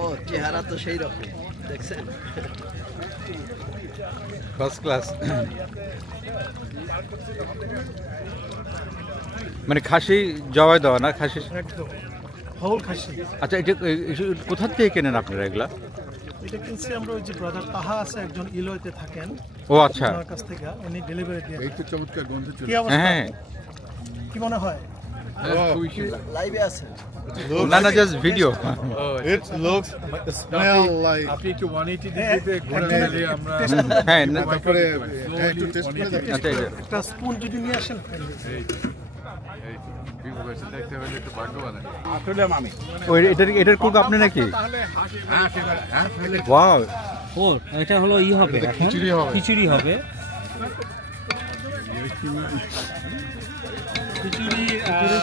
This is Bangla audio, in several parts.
ও চেহারা তো সেই রকম দেখছেন, ফার্স্ট ক্লাস। মানে খাসি জবাই দেওয়া না, খাসি একদম হোল খাসি। আচ্ছা, এটা কোথা থেকে কেনেন আপনারা এগুলা? এটা কিনছি আমরা ওই যে ব্রাদার তাহা আছে একজন ইলোতে থাকেন, ও আচ্ছা, ওনার কাছ থেকে উনি ডেলিভারি দিয়ে। এই তো চমৎকার গন্ধ চলে। কি অবস্থা, হ্যাঁ কি মনে হয়? লাইভে আছে না না, just video. It looks smell like আপনি একটু 180 ডিগ্রিতে ঘোরা দিলে আমরা হ্যাঁ তারপরে একটু টেস্ট করে দেখেন। আচ্ছা, একটা স্পুন যদি নিয়ে আসেন। বিভু ভাইকে দেখতে হলে একটু ভাগ্যবান। ওই এটার কুক আপনি নাকি? ওয়াও, ও এটা হলো ই হবে, খিচুড়ি হবে। খিচুড়ি হবে।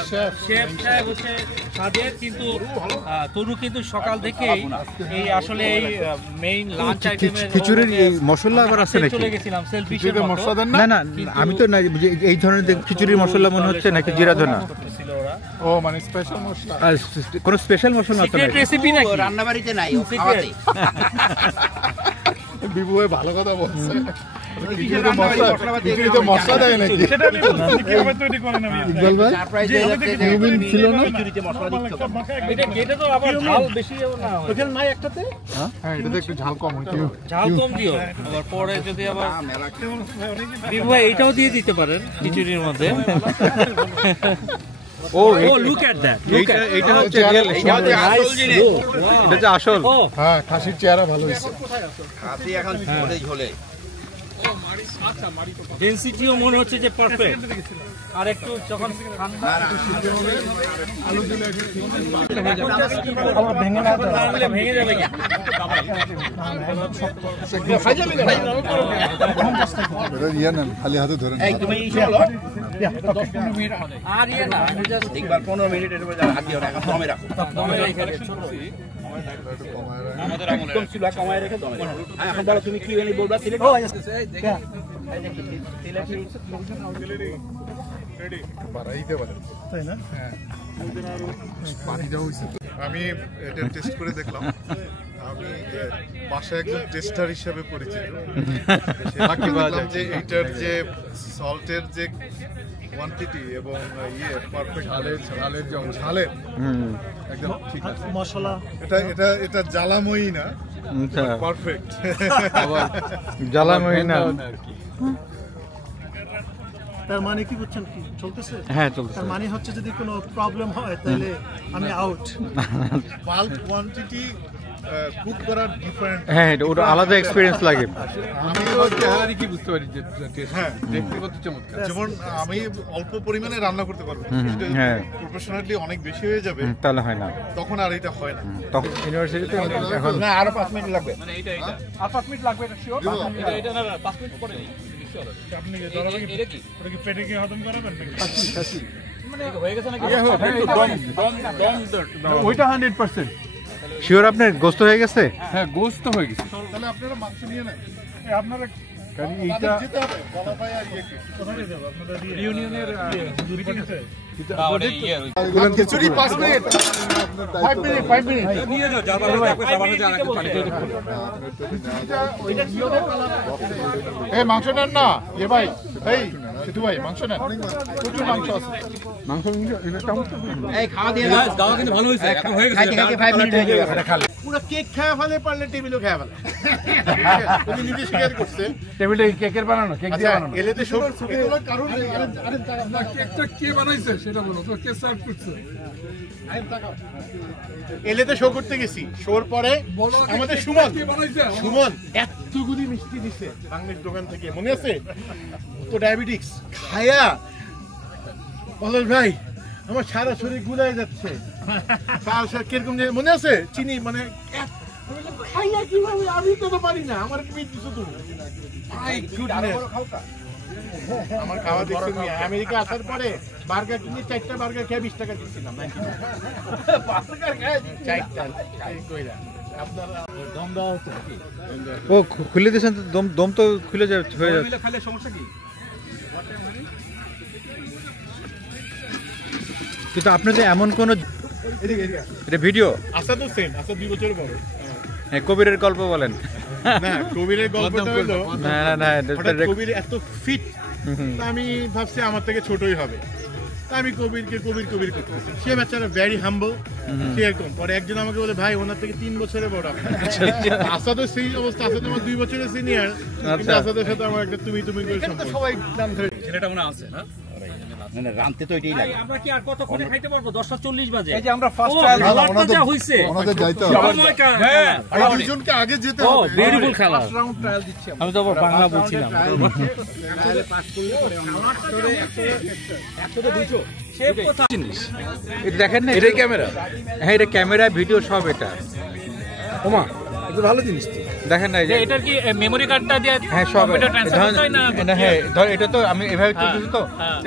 শেফ সাহেব হচ্ছে কাজের, কিন্তু তরু কিন্তু সকাল থেকেই এই আসলে এই মেইন লাঞ্চ আইটেমের খিচুড়ির এই মশলা আবার আছে নাকি? চলে গেছিলাম সেলফিশের মতো। মশলা দেন না না, আমি তো না, এই ধরনের খিচুড়ির মশলা মনে হচ্ছে নাকি জিরা ধনা? করতেছিল ওরা। ও মানে স্পেশাল মশলা। কোন স্পেশাল মশলা আছে সিক্রেট নাকি? রেসিপি নাকি? রান্না বাড়িতে নাই, ও খাওয়াতে। বিভু ভাই ভালো কথা বলছে। খিচুড়িতে মশলা দেয় নাকি? সেটা আমি বলছি কিভাবে তৈরি করেন আমি। ইকবাল ভাই সারপ্রাইজে নিউমিন ছিল না? খিচুড়িতে মশলা দিতে হবে। এটা তো আবার ঝাল বেশি না হয়। ওখানে নাই একটাতে? হ্যাঁ, এটাতে একটু ঝাল কম হইতো। ঝাল কম দিও, আবার পরে যদি আবার বিভু ভাই এইটাও দিয়ে দিতে পারেন খিচুড়ির মধ্যে। ও ও লুক এট দ্যাট, এইটা হচ্ছে রিয়েল, এটা হচ্ছে আসল। ও হ্যাঁ, খাসির চেহারা ভালো হয়েছে। খাসি এখন ঝোলে ঝোলে। ডেনসিটিও মনে হচ্ছে যে পারফেক্ট। আর একটু যখন ঠান্ডা আমার ভেঙে না যায়। আনলে ভেঙে যাবে কি? এটা ইয়ে নেন, খালি হাতে ধরেন। এই তুমি ইসে হলো আর ইয়ে না, জাস্ট একবার 15 মিনিট এর মধ্যে হাত দিও না, এখন দমে রাখো। দমে রেখে দিচ্ছি। একদম চুলা কমায় রেখে দমে রাখো। এখন বলো তুমি কি জানি বলবা সিলেক্ট। বাড়াইতে পারেন। তাই না? পানি দেওয়া হয়েছে। আমি এটা টেস্ট করে দেখলাম। আমি বাসায় একজন টেস্টার হিসেবে পরিচিত। সেটাকে দেখলাম যে এইটার যে সল্টের যে কোয়ান্টিটি এবং পারফেক্ট ঝালের যে ঝালের একদম ঠিক আছে। মশলা এটা জ্বালাময়ী না, আচ্ছা, পারফেক্ট। জ্বালাময়ী না। তার মানে কি বুঝছেন, কি চলতেছে? হ্যাঁ চলছে। তার মানে হচ্ছে যদি কোনো প্রবলেম হয় তাহলে আমি আউট। বাল্ক কোয়ান্টিটি কুক করার ডিফারেন্ট। হ্যাঁ, এটা ওটা আলাদা এক্সপিরিয়েন্স লাগে। আমি চেহারা কি বুঝতে পারি যে হ্যাঁ দেখতে কত চমৎকার। যেমন আমি অল্প পরিমাণে রান্না করতে পারবো, হ্যাঁ। প্রফেশনালি অনেক বেশি হয়ে যাবে, তাহলে হয় না তখন আর এটা হয় না। তখন ইউনিভার্সিটিতে এখন না আরো 5 মিনিট লাগবে। আর 5 মিনিট লাগবে এটা শিওর? এটা না 5 মিনিট পরে নেই। আপনি কি ধরাবেন? এটা কি? ওটা কি পেটে কি হজম করাবেন নাকি? মানে হয়ে গেছে নাকি? ওইটা 100%। শিওর আপনার গোস্ত হয়ে গেছে? হ্যাঁ, গোস্ত হয়ে গেছে। তাহলে আপনারা মাংস নিয়ে নেন। আপনারা কারণ তাদের এইটা যেতে হবে বলা ভাই আর ইয়েকে। কোথায় যাবো? আপনারা ইউনিয়নের মিটিং আছে? খিচুড়ি 5 মিনিট, 5 মিনিট, 5 মিনিট। নিয়ে যাও, যাবার আগে আপনার সবার সাথে আরেকটু পানি দিয়ে দেখুন। এই মাংস নেন না, এ ভাই, এই সিধু ভাই মাংস নেন, প্রচুর মাংস আছে। এই খাওয়া দিয়ে গাইস, দাও কিন্তু ভালো হয়েছে। এখন হয়ে গেছে। খাইতে খাইতে 5 মিনিট হয়ে যাবে। পুরো কেক খাওয়া ফেলে, পারলে টেবিলও খাওয়া ফেলে। উনি নিজে স্বীকার করছে। টেবিলটা কেকের বানানো, কেক দিয়ে বানানো। এলেতে সব এগুলোর কারণ কেকটা কে বানাইছে সেটা বলো, তো কে সার্ভ করছে? এলেতে শো করতে গেছি, শোর পরে আমাদের সুমন কে বানাইছে? সুমন এতগুলি মিষ্টি দিছে বাংলাদেশ দোকান থেকে, মনে আছে? তো ডায়াবেটিক্স খায়া বলো ভাই আমার সারা শরীর গুলায় যাচ্ছে। কিরকম মনে আছে? চিনি মানে খাইয়া কিভাবে, আমি তো পারি না, আমার কি দিছো তুমি? মাই গুডনেস, আমার খাওয়া দেখছো তুমি? আমেরিকা আসার পরে বার্গার কিনে 4টা বার্গার খেয়ে 20 টাকা দিচ্ছিলাম। বার্গার খেয়ে 4টা কইরা আপনারা দম দেওয়া হচ্ছে নাকি? ও খুলে দিয়েছেন তো, দম তো খুলে যাচ্ছে, হয়ে যাচ্ছে। খাইলে সমস্যা কি? কিন্তু আপনি তো এমন কোনো এটা ভিডিও? আসাদ তো সেম, আসাদ 2 বছরের বড়। হ্যাঁ, কবিরের গল্প বলেন। না, কবিরের গল্পটা হলো না না না, হঠাৎ কবির এত ফিট, আমি ভাবছি আমার থেকে ছোটই হবে। আমি কবিরকে কবির করতেছি, সে বেচারা ভেরি হাম্বল, সেরকম। পরে একজন আমাকে বলে, ভাই ওনার থেকে 3 বছরের বড়। আসাদের সেই অবস্থা, আসাদ আমার 2 বছরের সিনিয়র, কিন্তু আসাদের সাথে আমার একটা তুমি করে সম্পর্ক। সবাই নাম ধরে ছেলেটা মনে আছে না? না, রানতে তো এটাই লাগে। আমরা কি আর কতক্ষণে খাইতে পারবো? 10:40 বাজে। এই যে আমরা ফার্স্ট ট্রায়াল যা হইছে ওনাদের যাইতে হবে। হ্যাঁ, আর দুজনকে আগে যেতে ও হবে। বিউটিফুল খেলা। ফার্স্ট রাউন্ড ট্রায়াল দিচ্ছি আমরা। আমি তো আবার বাংলা বলছিলাম। এটা দেখেন না, এটাই ক্যামেরা। হ্যাঁ, এটা ক্যামেরা, ভিডিও সব এটা। ওমা, এটা ভালো জিনিস তো। দেখেন না, এই যে এটার কি মেমরি কার্ডটা দিয়ে হ্যাঁ সব কম্পিউটার ট্রান্সফার করতে হয় না? হ্যাঁ, ধর এটা তো আমি এভাবে তুলতেছি তো,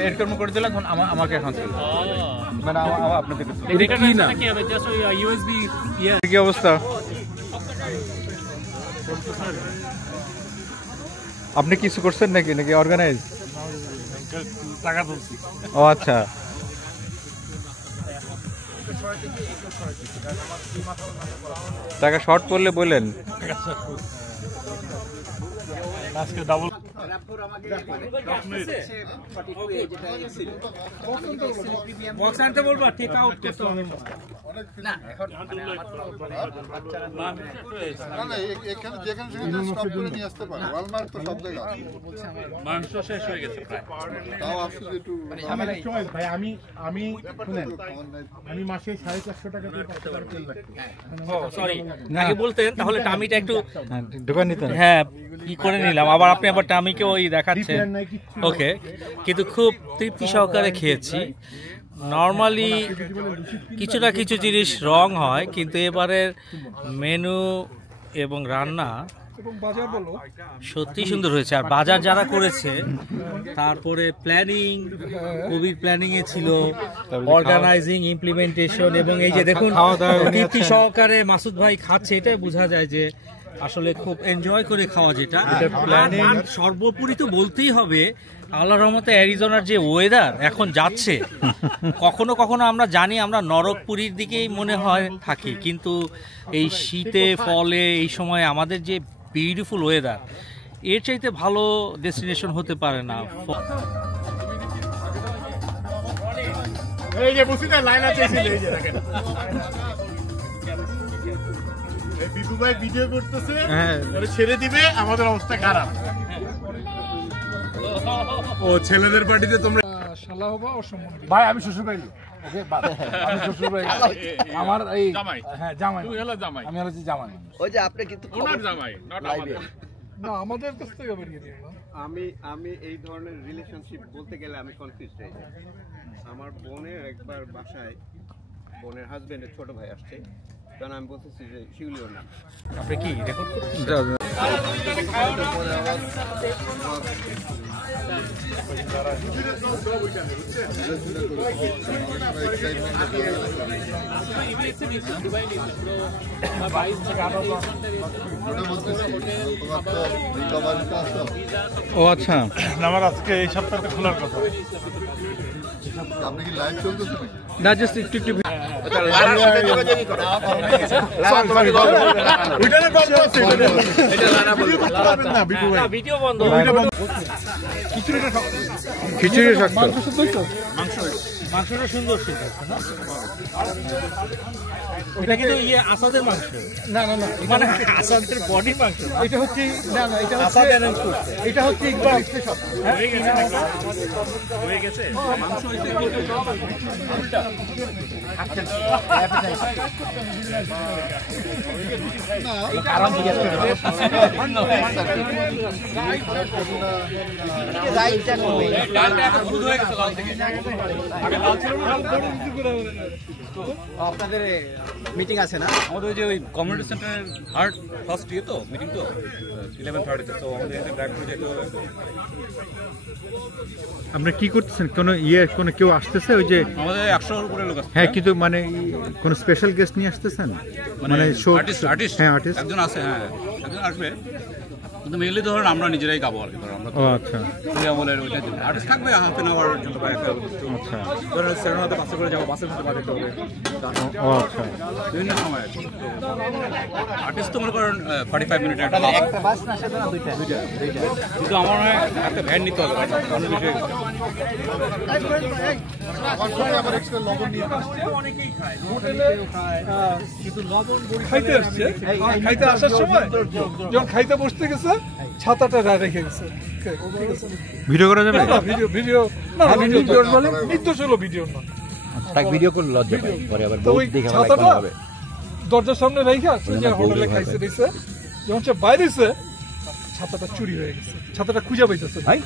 এরকম করে দিলাম, এখন আমাকে এখন তুলতে মানে আপনাদের এটা কি না কি হবে? জাস্ট ওই ইউএসবি ইয়ে। কি অবস্থা? আপনি কিছু করছেন নাকি অর্গানাইজ? টাকা তুলছি। ও আচ্ছা, টাকা শর্ট পড়লে বললেন। আজকে ডাবল বক্স আনতে বলবো, টেক আউট করতে হবে। এখানে যেখানে সেখানে স্টপ করে নিয়ে আসতে পারে, ওয়ালমার্ট তো সব জায়গায় আছে। মাংস শেষ হয়ে গেছে প্রায়। তাও আসলে একটু ভাই, আমি শুনেন, আমি মাসে 450 টাকা দিয়ে 5 টাকা তেল রাখি। ও সরি, আগে বলতেন তাহলে টামিটা একটু দোকান নিতেন। হ্যাঁ কি করে নিলাম, আবার আপনি আবার টামিকে ওই দেখাচ্ছেন। ওকে, কিন্তু খুব তৃপ্তি সহকারে খেয়েছি। নর্মালি কিছু না কিছু জিনিস রং হয়, কিন্তু এবারের মেনু এবং রান্না সত্যি সুন্দর হয়েছে। আর বাজার যারা করেছে, তারপরে প্ল্যানিং, কবির প্ল্যানিং এ ছিল, অর্গানাইজিং, ইমপ্লিমেন্টেশন, এবং এই যে দেখুন তৃপ্তি সহকারে মাসুদ ভাই খাচ্ছে, এটাই বোঝা যায় যে আসলে খুব এনজয় করে খাওয়া। যেটা আর সর্বোপরি তো বলতেই হবে, আল্লাহর রহমতে অ্যারিজোনার যে ওয়েদার এখন যাচ্ছে, কখনো কখনো আমরা জানি আমরা নরকপুরীর দিকেই মনে হয় থাকি, কিন্তু এই শীতে ফলে এই সময় আমাদের যে বিউটিফুল ওয়েদার, এর চাইতে ভালো ডেস্টিনেশন হতে পারে না। এই যে বুঝিনা লাইন আছে, এই যে দেখেন এই বিপু ভাই ভিডিও করতেছে, ওরে ছেড়ে দিবে, আমাদের অবস্থা খারাপ। ও ছেলেদের পার্টিতে তোমরা শালা হবা ও সম্বন্ধে। ভাই আমি শ্বশুর বাড়ি, ওকে আমি শ্বশুর বাড়ি, আমার এই হ্যাঁ জামাই, তুই হলো জামাই, আমি হচ্ছে জামাই। ওই যে আপনি কিন্তু ওনার জামাই, নট আমাদের। না আমাদের কাছ থেকে বেরিয়ে দিও না। আমি এই ধরনের রিলেশনশিপ বলতে গেলে আমি কনফিউজ হয়ে যাই। আমার বোনের একবার বাসায় বোনের হাজবেন্ডের ছোট ভাই আসছে, কারণ আমি বলতেছি যে শিউলিওর নাম। আপনি কি রেকর্ড করছেন? ও আচ্ছা, আমার আজকে এই সপ্তাহটা খোলার কথা। আপনি কি লাইভ চলতেছে নাকি? না জাস্ট একটু ভিডিও বন্ধ। খিচুড়ি শক্ত। মাংসটা সুন্দর ছিল না? এটা কিন্তু ইয়ে আসাদের মাংস। না না না, মানে আসাদের বডির মাংস। এটা হচ্ছে না না, এটা হচ্ছে এটা হচ্ছে ইকবাল স্পেশাল। হয়ে গেছে মাংস হইছে আপনাদের মিটিং আছে না? আমাদের ওই যে ওই কমিউনিটি সেন্টারের ফার্স্ট ইয়ে তো মিটিং তো 11:30 তো আমাদের এখানে ড্রাইভ করে যেতে হবে। আপনি কি করতেছেন? কোনো কেউ আসতেছে? ওই যে আমাদের 100-এর উপরে লোক আছে। হ্যাঁ, কিন্তু মানে কোনো স্পেশাল গেস্ট নিয়ে আসতেছেন? মানে শো আর্টিস্ট হ্যাঁ, আর্টিস্ট একজন আছে, হ্যাঁ একজন আসবে। কিন্তু মেনলি ধরুন আমরা নিজেরাই গাবো আর কি, ধরুন আমরা আচ্ছা আমলের ওইটা আর্টিস্ট থাকবে হাফ এন আওয়ার জন্য বা একটা আচ্ছা ধরুন সেরেনাতে বাসে করে যাবো, বাসের মধ্যে বাজে করবে আচ্ছা বিভিন্ন সময় আর কি। আর্টিস্ট তো মনে করেন 45 মিনিট একটা বাস না, সেটা না দুইটা, কিন্তু আমার মনে হয় একটা ভ্যান নিতে হবে অনেক বেশি হয়ে গেছে। খাইতে আসছে, খাইতে আসার সময় যখন খাইতে বসতে গেছে ছাতাটা রেখে গেছে। ভিডিও করা যাবে? ভিডিও ভিডিও না, ভিডিও বলে নির্দোষ হলো ভিডিও না, তাক ভিডিও করে লজ্জা পায় পরে আবার তো ওই ছাতাটা দরজার সামনে রেখে আসছে যে হোটেলে খাইছে দিছে, যখন সে বাইরেছে ছাতাটা চুরি হয়ে গেছে, ছাতাটা খুঁজে পাইতেছে ভাই।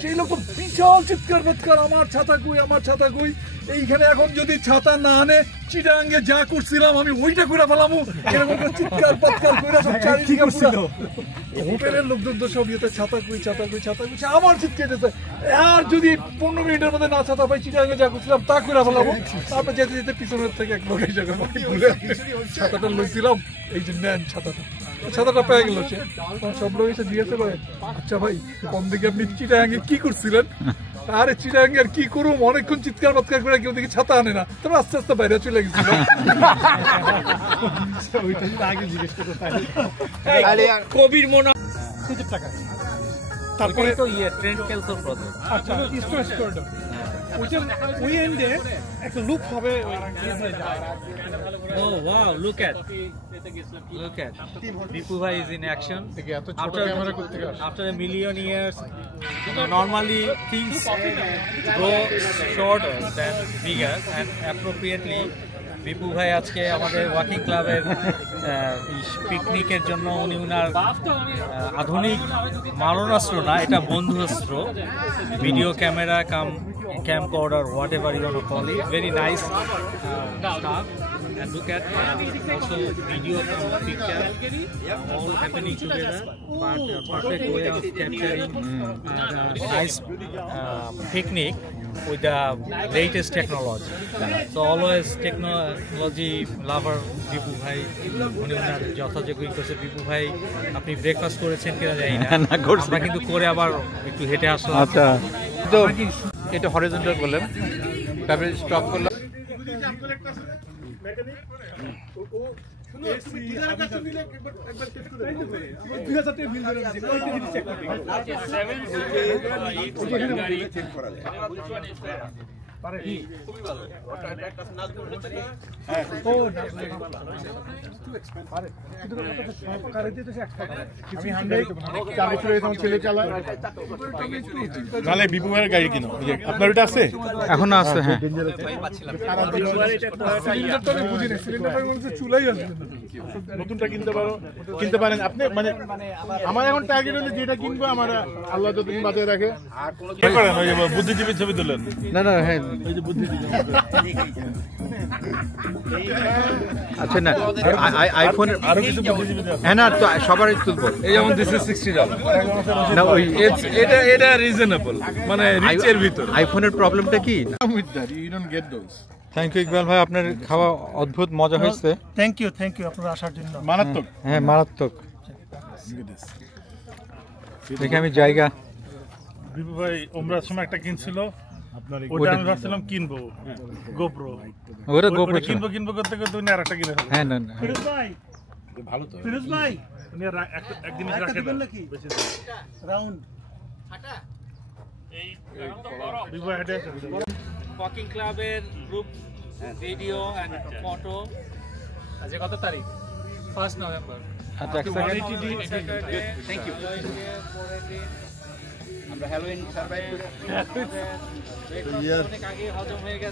সেই লোক তো বিশাল চিৎকার বাৎকার, আমার ছাতা কই, আমার ছাতা কই। এইখানে এখন যদি ছাতা না আনে চিটাঙ্গে যা করছিলাম আমি ওইটা করে ফেলামু, এরকম করে চিৎকার বাৎকার করে সব চারিদিকে ছিল। হোটেলের লোকজন তো সব ইয়েতে ছাতা কই, ছাতা কই, ছাতা কই, আমার চিৎকার যেতে। আর যদি 15 মিনিটের মধ্যে না ছাতা পাই চিটাঙ্গে যা করছিলাম তা করে ফেলামু। তারপর যেতে যেতে পিছনের থেকে এক লোক এই জায়গায় ছাতাটা লইছিলাম, এই যে নেন ছাতাটা পেয়ে গেল। সে সব লোক এসে জিজ্ঞাসা করে, আচ্ছা ভাই কোন দিকে আপনি চিটাঙ্গে কি করছিলেন? আরে চিটাঙ্গে আর কি করুম, অনেকক্ষণ চিৎকার বাৎকার করে কেউ দিকে ছাতা আনে না, তবে আস্তে আস্তে বাইরে চলে গেছিল। আগে জিজ্ঞেস করতে পারি কবির মনে তারপরে তো ট্রেন্ড ক্যান্সেল প্রজেক্ট। আচ্ছা ইস্ট ওয়েস্ট করিডোর ওই এন্ডে একটা লুপ হবে। Oh wow, look at Bipu bhai is in action. After a million years, normally things grow shorter than bigger, and appropriately Bipu ভাই আজকে আমাদের ওয়াকিং ক্লাবের পিকনিকের জন্য উনি উনার আধুনিক মারণাস্ত্র না, এটা বন্ধুস্ত্র, video camera camcorder, whatever you want to call it, very nice stuff. And look at also video picture all happening together, but perfect way of capturing the nice picnic with the latest technology. So always technology lover Bipu ভাই, উনি ওনার যথাযোগ্য করছে। বিপু ভাই আপনি ব্রেকফাস্ট করেছেন কিনা জানি না, আমরা কিন্তু করে আবার একটু হেঁটে আসলাম। আচ্ছা, তো এটা হরিজন্টাল বললাম, তারপরে স্টপ করলাম। নালে বিপু ভাইয়ের গাড়ি কিনো, আপনার ওটা আছে? এখন আছে, হ্যাঁ। নতুনটা কিনতে পারেন আপনি। মানে আমার এখন টার্গেট হলে যেটা কিনবো, আমার আল্লাহ যতদিন বাদে রাখে। বুদ্ধিজীবী ছবি তুলেন না না, হ্যাঁ আচ্ছা, না আইফোন হ্যাঁ না, তো সবারই তুলবো। এই যেমন দিস ইজ $60 না, ওই এটা রিজনেবল, মানে রিচের ভিতর। আইফোনের প্রবলেমটা কি? থ্যাংক ইউ ইকবাল ভাই, আপনার খাওয়া অদ্ভুত মজা হয়েছে। থ্যাংক ইউ আপনারা আসার জন্য। মারাত্মক, হ্যাঁ মারাত্মক। দেখি আমি জায়গা বিপু ভাই ওমরার সময় একটা কিনছিল, ওটা আমি ভাবছিলাম কিনবো, গোপ্রো। ওটা গোপ্রো কিনবো করতে করতে উনি আরেকটা কিনে ফেললেন। হ্যাঁ না না, ফিরোজ ভাই ভালো তো, ফিরোজ ভাই উনি এক জিনিস রাখে না রাউন্ড হাঁটা। এই বিপু ভাই হেঁটে ওয়াকিং ক্লাবের গ্রুপ ভিডিও এন্ড ফটো। আজকে কত তারিখ? 1 নভেম্বর। আচ্ছা, থ্যাংক ইউ। আমরা হ্যালোইন সার্ভাইভ করি, অনেক আগে হজম হয়ে গেছে।